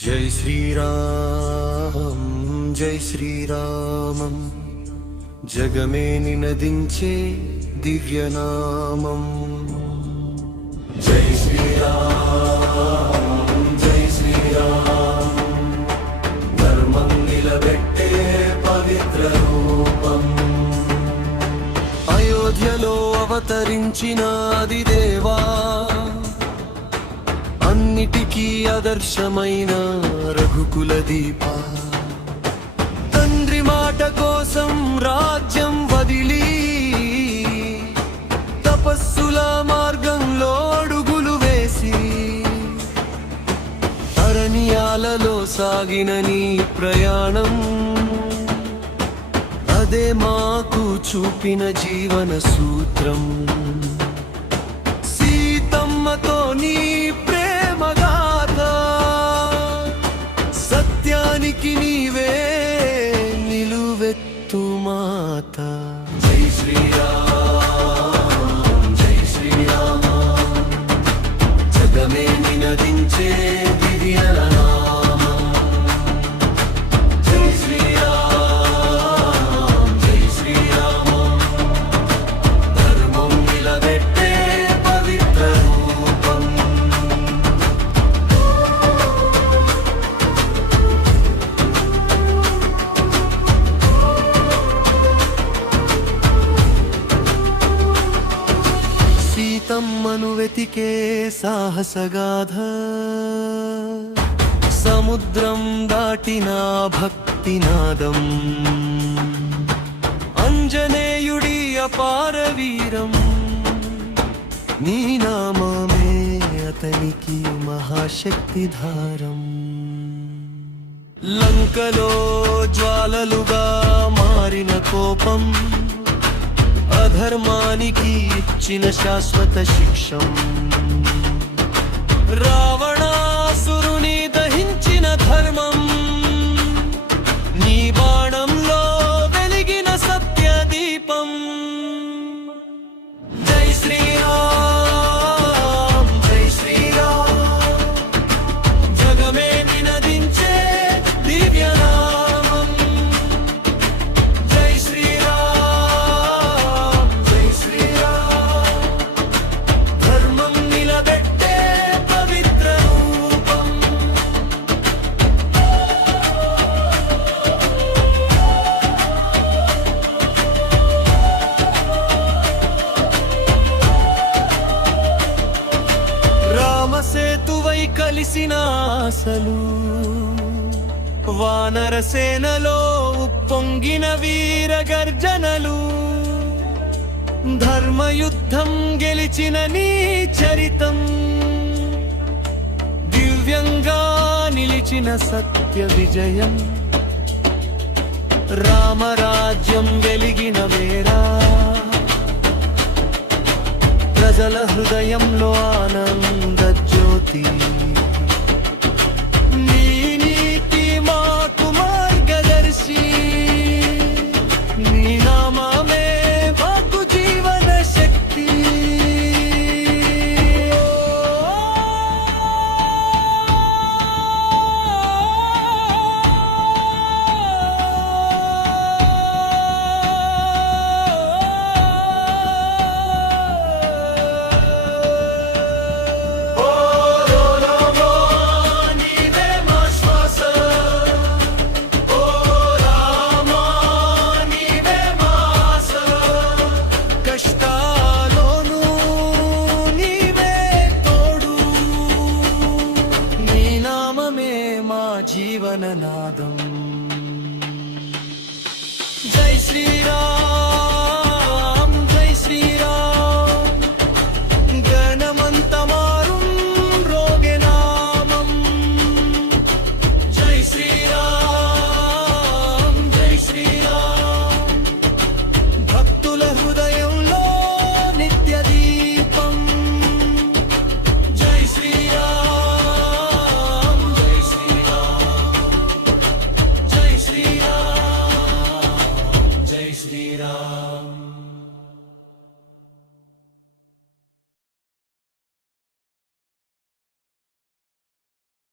జై శ్రీరామ్ జై శ్రీరామం జగమే నినదించే దివ్యనామం. జై శ్రీరామ్ జై శ్రీరామ్ ధర్మం నిలబెట్టే పవిత్ర రూపం. అయోధ్యలో అవతరించిన అదిదేవా, అన్నిటికీ ఆదర్శమైన రఘుకుల దీప. తండ్రి మాట కోసం రాజ్యం వదిలి తపస్సుల మార్గంలో అడుగులు వేసి అరణ్యాలలో సాగిన నీ ప్రయాణం, అదే మాకు చూపిన జీవన సూత్రం. సీతమ్మతో నీ సత్యానికి నీవే నిలువెత్తు మాత. జై శ్రీరామ్ జై శ్రీరామ జగమే నినదించే దివ్యనామం. జై శ్రీరామ్ జై శ్రీరామ ధర్మం నిలబెట్టే పవిత్ర రూపం. సీతమ్మను వెతికే సాహసగాథ, సముద్రం దాటిన భక్తినాదం, అంజనేయుడి అపార వీరం. నీ నామమే అతనికి మహాశక్తిధారం. లంకలో జ్వాలలుగా మారిన కోపం, అధర్మానికి ఇచ్చిన శాశ్వత శిక్షం. రావణాసురుని దహించిన ధర్మం, నీ బాణంలో వెలిగిన సత్య దీపం. జై శ్రీరామ్ జై శ్రీరామ్ జగమే నినదించే దివ్యనామం. జై శ్రీరామ్ జై శ్రీరామ్ ధర్మం నిలబెట్టే పవిత్ర రూపం. రామసేతువై కలిసిన ఆశలు, వానర సేనలో ఉప్పొంగిన వీర గర్జనలు, ధర్మయుద్ధం గెలిచిన నీ చరితం, దివ్యంగా నిలిచిన సత్య విజయం. రామరాజ్యం వెలిగిన వేరా, ప్రజల హృదయంలో ఆనంద జ్యోతి. నీ నీతి మాకు మార్గదర్శి, నీ నామమే మాకు జీవన శక్తి. జీవననాదం. జై శ్రీరామ్.